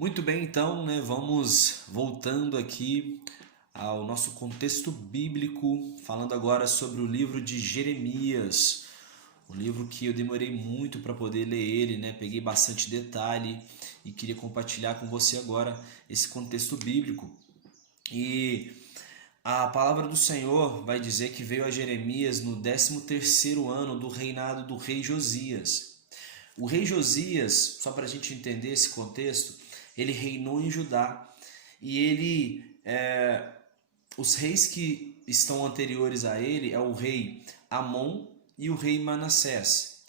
Muito bem, então, né, vamos voltando aqui ao nosso contexto bíblico, falando agora sobre o livro de Jeremias, um livro que eu demorei muito para poder ler ele, né? Peguei bastante detalhe e queria compartilhar com você agora esse contexto bíblico. E a palavra do Senhor vai dizer que veio a Jeremias no 13º ano do reinado do rei Josias. O rei Josias, só para a gente entender esse contexto, ele reinou em Judá e os reis que estão anteriores a ele é o rei Amon e o rei Manassés.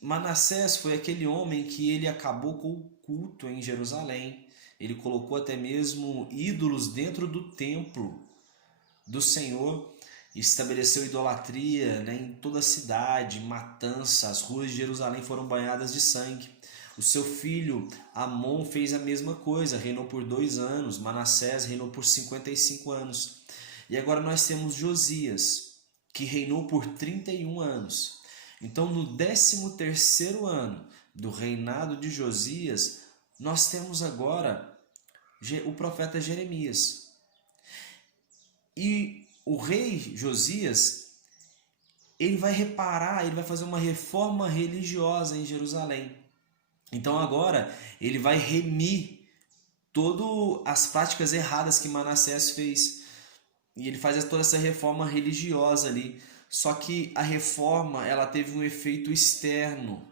Manassés foi aquele homem que ele acabou com o culto em Jerusalém. Ele colocou até mesmo ídolos dentro do templo do Senhor, estabeleceu idolatria, né, em toda a cidade, matança, as ruas de Jerusalém foram banhadas de sangue. O seu filho Amon fez a mesma coisa, reinou por 2 anos, Manassés reinou por 55 anos. E agora nós temos Josias, que reinou por 31 anos. Então, no 13º ano do reinado de Josias, nós temos agora o profeta Jeremias. E o rei Josias, ele vai reparar, ele vai fazer uma reforma religiosa em Jerusalém. Então agora ele vai remir todas as práticas erradas que Manassés fez. E ele faz toda essa reforma religiosa ali. Só que a reforma, ela teve um efeito externo,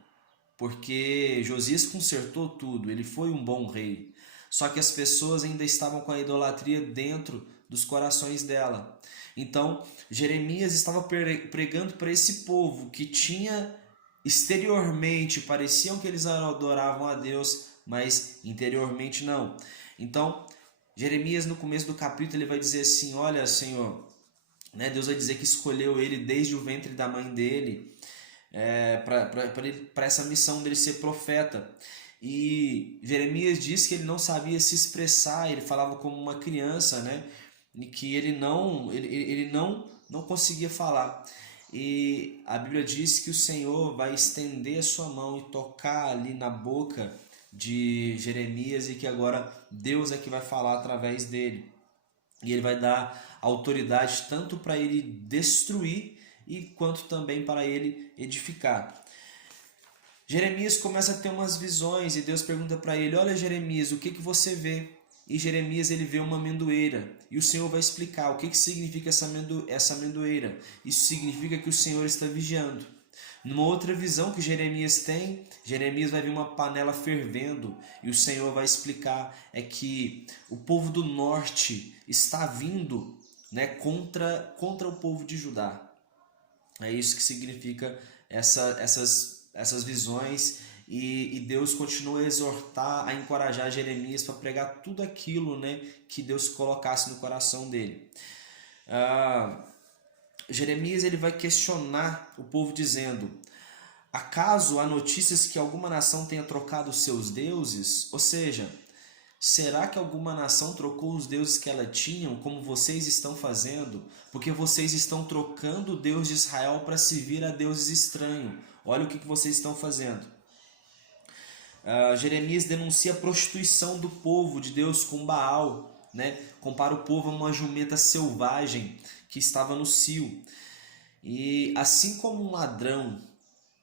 porque Josias consertou tudo, ele foi um bom rei. Só que as pessoas ainda estavam com a idolatria dentro dos corações dela. Então, Jeremias estava pregando para esse povo que tinha exteriormente, pareciam que eles adoravam a Deus, mas interiormente não. Então, Jeremias no começo do capítulo ele vai dizer assim: olha, Senhor, né, Deus vai dizer que escolheu ele desde o ventre da mãe dele, para essa missão dele ser profeta. E Jeremias diz que ele não sabia se expressar, ele falava como uma criança, né? E que ele não conseguia falar. E a Bíblia diz que o Senhor vai estender a sua mão e tocar ali na boca de Jeremias e que agora Deus é que vai falar através dele. E ele vai dar autoridade tanto para ele destruir e quanto também para ele edificar. Jeremias começa a ter umas visões e Deus pergunta para ele: olha, Jeremias, o que você vê? E Jeremias ele vê uma amendoeira e o Senhor vai explicar o que significa essa amendoeira. Isso significa que o Senhor está vigiando. Numa outra visão que Jeremias tem, Jeremias vai ver uma panela fervendo e o Senhor vai explicar que o povo do norte está vindo, né, contra o povo de Judá. É isso que significa essas visões e Deus continua a exortar, a encorajar Jeremias para pregar tudo aquilo, né, que Deus colocasse no coração dele. Jeremias ele vai questionar o povo dizendo: acaso há notícias que alguma nação tenha trocado os seus deuses? Ou seja, será que alguma nação trocou os deuses que ela tinha, como vocês estão fazendo? Porque vocês estão trocando o Deus de Israel para servir a deuses estranhos. Olha o que vocês estão fazendo. Jeremias denuncia a prostituição do povo de Deus com Baal, né? Compara o povo a uma jumenta selvagem que estava no cio. E assim como um ladrão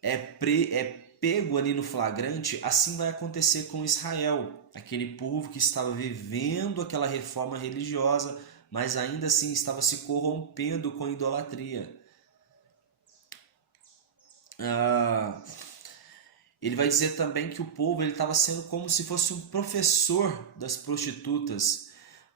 é pego ali no flagrante, assim vai acontecer com Israel, aquele povo que estava vivendo aquela reforma religiosa, mas ainda assim estava se corrompendo com idolatria. Ele vai dizer também que o povo estava sendo como se fosse um professor das prostitutas,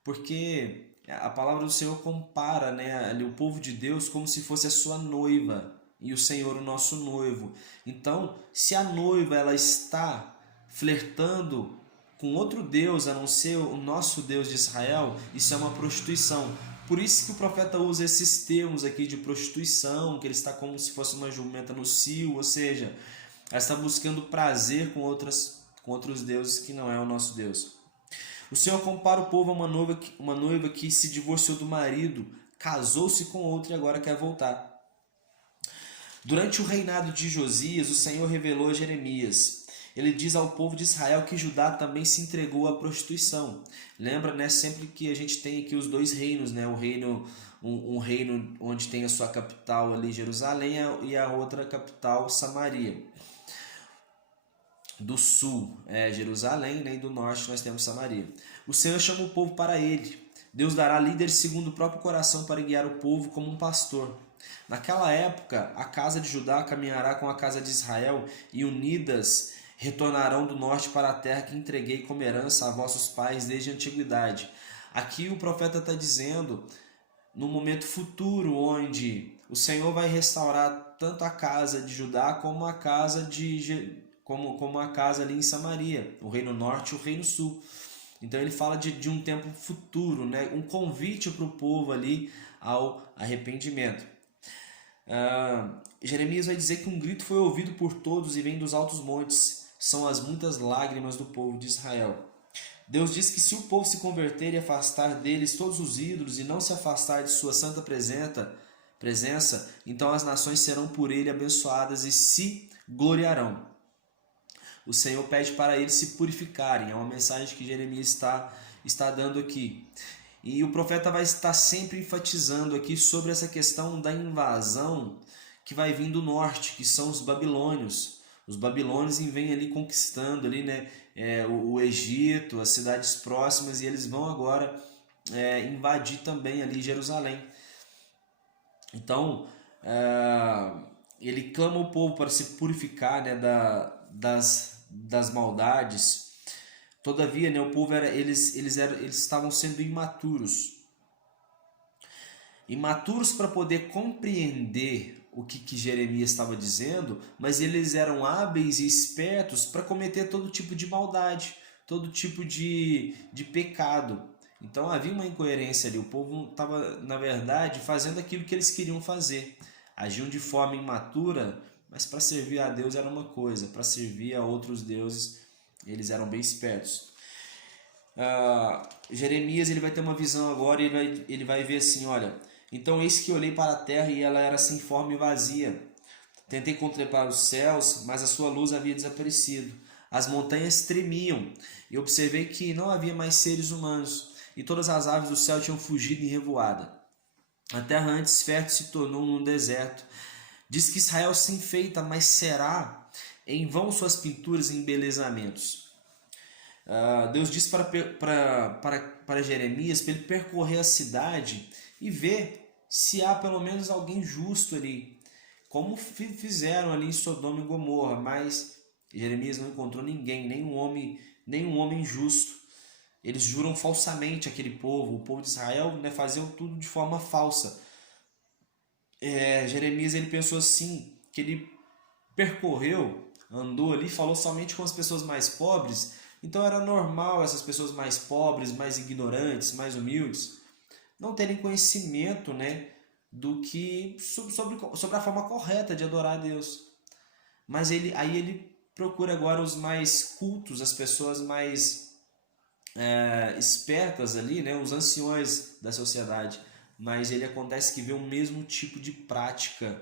porque a palavra do Senhor compara, né, ali, o povo de Deus como se fosse a sua noiva e o Senhor o nosso noivo. Então, se a noiva ela está flertando com outro Deus a não ser o nosso Deus de Israel, isso é uma prostituição. Por isso que o profeta usa esses termos aqui de prostituição, que ele está como se fosse uma jumenta no cio, ou seja, ela está buscando prazer com outros deuses que não é o nosso Deus. O Senhor compara o povo a uma noiva que se divorciou do marido, casou-se com outro e agora quer voltar. Durante o reinado de Josias, o Senhor revelou a Jeremias ele diz ao povo de Israel que Judá também se entregou à prostituição. Lembra, né, sempre que a gente tem aqui os dois reinos, né, o reino, um reino onde tem a sua capital ali, Jerusalém, e a outra capital, Samaria. Do sul é Jerusalém, né, e do norte nós temos Samaria. O Senhor chama o povo para ele. Deus dará líderes segundo o próprio coração para guiar o povo como um pastor. Naquela época, a casa de Judá caminhará com a casa de Israel e unidas retornarão do norte para a terra que entreguei como herança a vossos pais desde a antiguidade. Aqui o profeta está dizendo, no momento futuro, onde o Senhor vai restaurar tanto a casa de Judá como a casa como a casa ali em Samaria, o reino norte e o reino sul. Então ele fala de um tempo futuro, né? Um convite para o povo ali ao arrependimento. Jeremias vai dizer que um grito foi ouvido por todos e vem dos altos montes. São as muitas lágrimas do povo de Israel. Deus diz que se o povo se converter e afastar deles todos os ídolos e não se afastar de sua santa presença, então as nações serão por ele abençoadas e se gloriarão. O Senhor pede para eles se purificarem. É uma mensagem que Jeremias está dando aqui. E o profeta vai estar sempre enfatizando aqui sobre essa questão da invasão que vai vir do norte, que são os babilônios. Os babilônios vêm ali conquistando ali, né, o Egito, as cidades próximas, e eles vão agora invadir também ali Jerusalém. Então, ele clama o povo para se purificar, né, das maldades. Todavia, né, o povo eles estavam sendo imaturos para poder compreender o que Jeremias estava dizendo, mas eles eram hábeis e espertos para cometer todo tipo de maldade, todo tipo de pecado. Então havia uma incoerência ali. O povo estava, na verdade, fazendo aquilo que eles queriam fazer. Agiam de forma imatura, mas para servir a Deus era uma coisa, para servir a outros deuses eles eram bem espertos. Jeremias ele vai ter uma visão agora e ele vai ver assim, olha, então eis que olhei para a terra e ela era sem forma e vazia. Tentei contemplar os céus, mas a sua luz havia desaparecido. As montanhas tremiam e observei que não havia mais seres humanos e todas as aves do céu tinham fugido em revoada. A terra antes fértil se tornou um deserto. Diz que Israel se enfeita, mas será em vão suas pinturas e embelezamentos. Deus diz para Jeremias para ele percorrer a cidade e ver se há pelo menos alguém justo ali, como fizeram ali em Sodoma e Gomorra, mas Jeremias não encontrou ninguém, nenhum homem justo. Eles juram falsamente aquele povo, o povo de Israel, né, faziam tudo de forma falsa. Jeremias ele pensou assim, que ele andou ali, falou somente com as pessoas mais pobres, então era normal essas pessoas mais pobres, mais ignorantes, mais humildes, não terem conhecimento, né, do que sobre a forma correta de adorar a Deus. Mas aí ele procura agora os mais cultos, as pessoas mais espertas ali, né, os anciões da sociedade. Mas acontece que vê o mesmo tipo de prática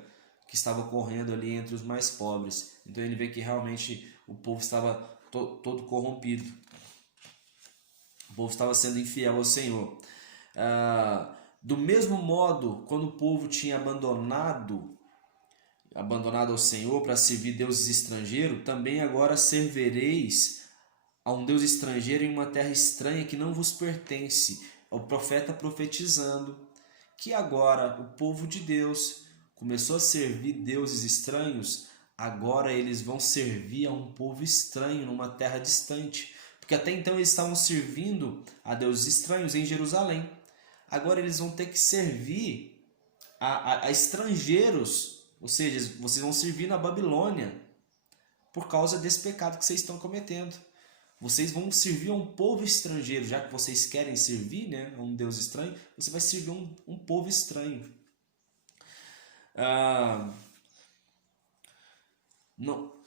que estava ocorrendo ali entre os mais pobres. Então ele vê que realmente o povo estava todo corrompido. O povo estava sendo infiel ao Senhor. Do mesmo modo, quando o povo tinha abandonado ao Senhor para servir deuses estrangeiros, também agora servireis a um Deus estrangeiro em uma terra estranha que não vos pertence. O profeta profetizando que agora o povo de Deus começou a servir deuses estranhos, agora eles vão servir a um povo estranho numa terra distante. Porque até então eles estavam servindo a deuses estranhos em Jerusalém. Agora eles vão ter que servir a estrangeiros, ou seja, vocês vão servir na Babilônia por causa desse pecado que vocês estão cometendo. Vocês vão servir a um povo estrangeiro, já que vocês querem servir, né, a um Deus estranho, você vai servir um povo estranho.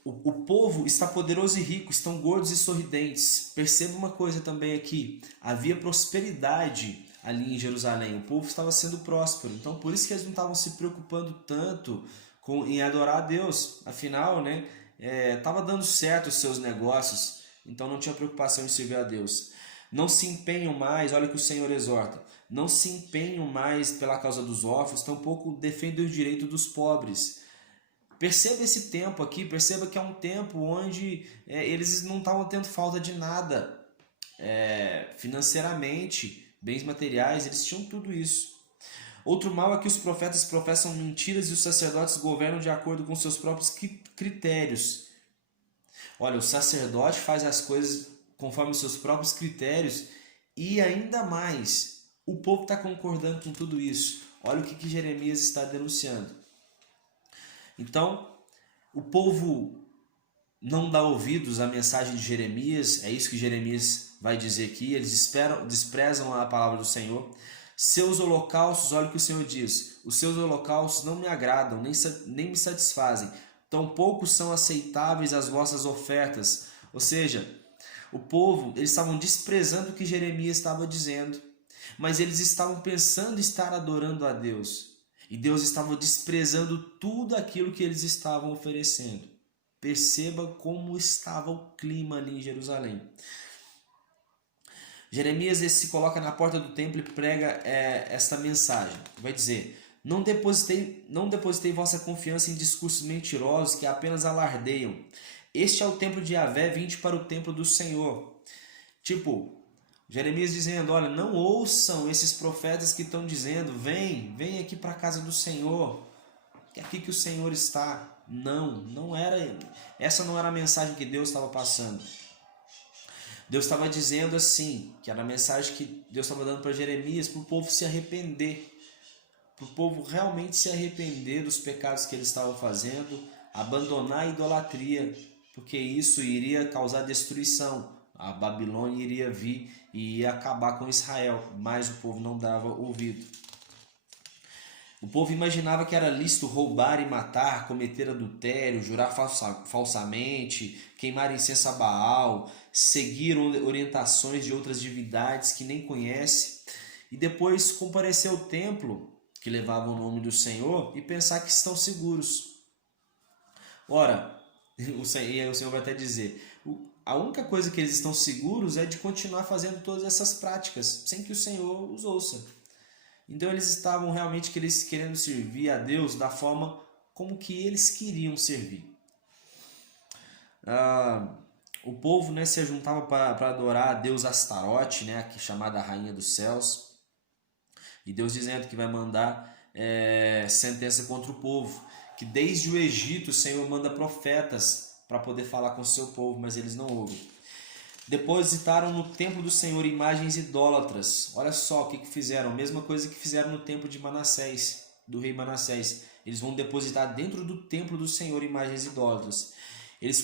O povo está poderoso e rico, estão gordos e sorridentes. Perceba uma coisa também aqui, havia prosperidade ali em Jerusalém, o povo estava sendo próspero, então por isso que eles não estavam se preocupando tanto em adorar a Deus, afinal, né, estava dando certo os seus negócios, então não tinha preocupação em servir a Deus. Não se empenham mais, olha o que o Senhor exorta, não se empenham mais pela causa dos órfãos, tampouco defendem o direito dos pobres. Perceba esse tempo aqui, perceba que é um tempo onde eles não estavam tendo falta de nada. Financeiramente, bens materiais, eles tinham tudo isso. Outro mal é que os profetas professam mentiras e os sacerdotes governam de acordo com seus próprios critérios. Olha, o sacerdote faz as coisas conforme os seus próprios critérios e ainda mais, o povo está concordando com tudo isso. Olha o que Jeremias está denunciando. Então, o povo não dá ouvidos à mensagem de Jeremias, é isso que Jeremias vai dizer aqui, eles desprezam a palavra do Senhor. Seus holocaustos, olha o que o Senhor diz, os seus holocaustos não me agradam, nem me satisfazem, tampouco são aceitáveis as vossas ofertas. Ou seja, o povo, eles estavam desprezando o que Jeremias estava dizendo, mas eles estavam pensando estar adorando a Deus. E Deus estava desprezando tudo aquilo que eles estavam oferecendo. Perceba como estava o clima ali em Jerusalém. Jeremias se coloca na porta do templo e prega esta mensagem. Vai dizer: não depositei vossa confiança em discursos mentirosos que apenas alardeiam. Este é o templo de Yahvé, vinde para o templo do Senhor. Tipo, Jeremias dizendo: olha, não ouçam esses profetas que estão dizendo, vem aqui para a casa do Senhor, que é aqui que o Senhor está. Não era, essa não era a mensagem que Deus estava passando. Deus estava dizendo assim, que era a mensagem que Deus estava dando para Jeremias, para o povo se arrepender, para o povo realmente se arrepender dos pecados que eles estavam fazendo, abandonar a idolatria, porque isso iria causar destruição. A Babilônia iria vir e ia acabar com Israel, mas o povo não dava ouvido. O povo imaginava que era lícito roubar e matar, cometer adultério, jurar falsamente, queimar incenso a Baal, seguir orientações de outras divindades que nem conhece, e depois comparecer ao templo, que levava o nome do Senhor, e pensar que estão seguros. Ora, o Senhor vai até dizer, a única coisa que eles estão seguros é de continuar fazendo todas essas práticas, sem que o Senhor os ouça. Então eles estavam realmente querendo servir a Deus da forma como que eles queriam servir. O povo, se ajuntava para adorar a Deus Astarote, chamada Rainha dos Céus. E Deus dizendo que vai mandar sentença contra o povo. Que desde o Egito o Senhor manda profetas para poder falar com o seu povo, mas eles não ouvem. Depositaram no templo do Senhor imagens idólatras. Olha só o que fizeram. Mesma coisa que fizeram no templo de Manassés, do rei Manassés. Eles vão depositar dentro do templo do Senhor imagens idólatras. Eles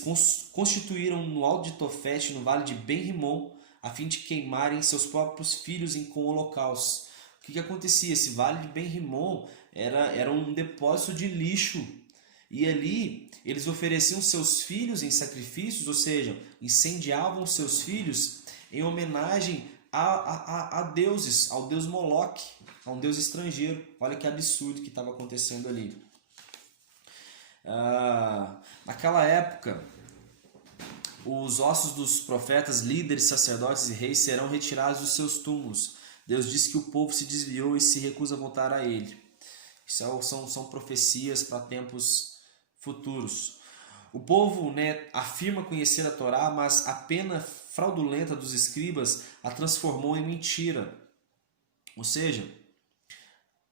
constituíram no alto de Tofete, no vale de Ben-Rimon, a fim de queimarem seus próprios filhos com holocaustos. O que acontecia? Esse vale de Ben-Rimon era um depósito de lixo. E ali eles ofereciam seus filhos em sacrifícios, ou seja, incendiavam seus filhos em homenagem a deuses, ao deus Moloque, a um deus estrangeiro. Olha que absurdo que estava acontecendo ali. Naquela época, os ossos dos profetas, líderes, sacerdotes e reis serão retirados dos seus túmulos. Deus disse que o povo se desviou e se recusa a voltar a ele. Isso são profecias para tempos futuros. O povo afirma conhecer a Torá, mas a pena fraudulenta dos escribas a transformou em mentira. Ou seja,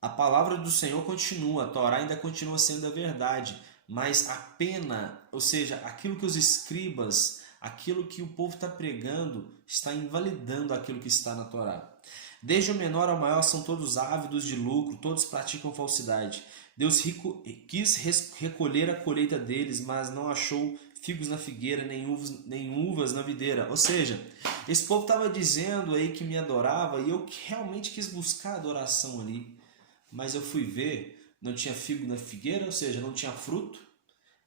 a palavra do Senhor continua, a Torá ainda continua sendo a verdade, mas a pena, ou seja, aquilo que os escribas, aquilo que o povo está pregando, está invalidando aquilo que está na Torá. Desde o menor ao maior são todos ávidos de lucro, todos praticam falsidade. Deus quis recolher a colheita deles, mas não achou figos na figueira, nem uvas na videira. Ou seja, esse povo estava dizendo aí que me adorava e eu realmente quis buscar adoração ali. Mas eu fui ver, não tinha figo na figueira, ou seja, não tinha fruto.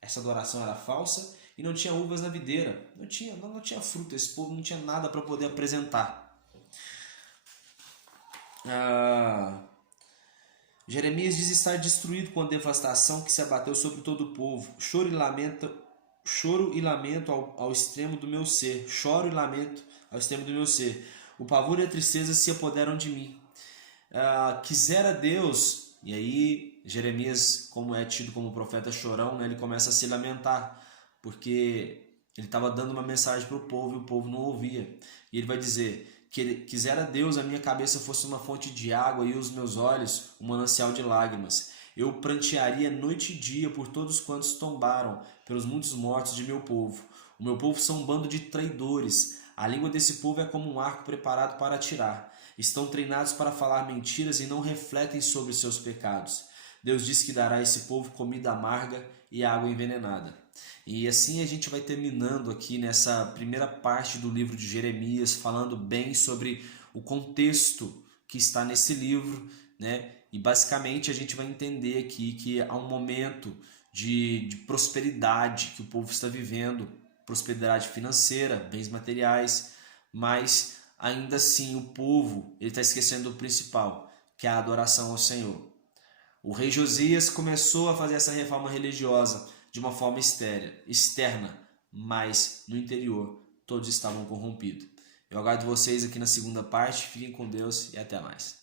Essa adoração era falsa e não tinha uvas na videira. Não tinha fruto, esse povo não tinha nada para poder apresentar. Jeremias diz estar destruído com a devastação que se abateu sobre todo o povo. Chora e lamenta choro e lamento ao extremo do meu ser. Choro e lamento ao extremo do meu ser. O pavor e a tristeza se apoderam de mim. Quisera Deus, e aí Jeremias, como é tido como profeta chorão, né, ele começa a se lamentar, porque ele estava dando uma mensagem para o povo e o povo não ouvia. E ele vai dizer: quisera Deus a minha cabeça fosse uma fonte de água e os meus olhos um manancial de lágrimas. Eu prantearia noite e dia por todos quantos tombaram, pelos muitos mortos de meu povo. O meu povo são um bando de traidores. A língua desse povo é como um arco preparado para atirar. Estão treinados para falar mentiras e não refletem sobre seus pecados. Deus diz que dará a esse povo comida amarga e água envenenada. E assim a gente vai terminando aqui nessa primeira parte do livro de Jeremias, falando bem sobre o contexto que está nesse livro, né? E basicamente a gente vai entender aqui que há um momento de prosperidade que o povo está vivendo, prosperidade financeira, bens materiais, mas ainda assim o povo ele está esquecendo o principal, que é a adoração ao Senhor. O rei Josias começou a fazer essa reforma religiosa de uma forma externa, mas no interior todos estavam corrompidos. Eu aguardo vocês aqui na segunda parte. Fiquem com Deus e até mais.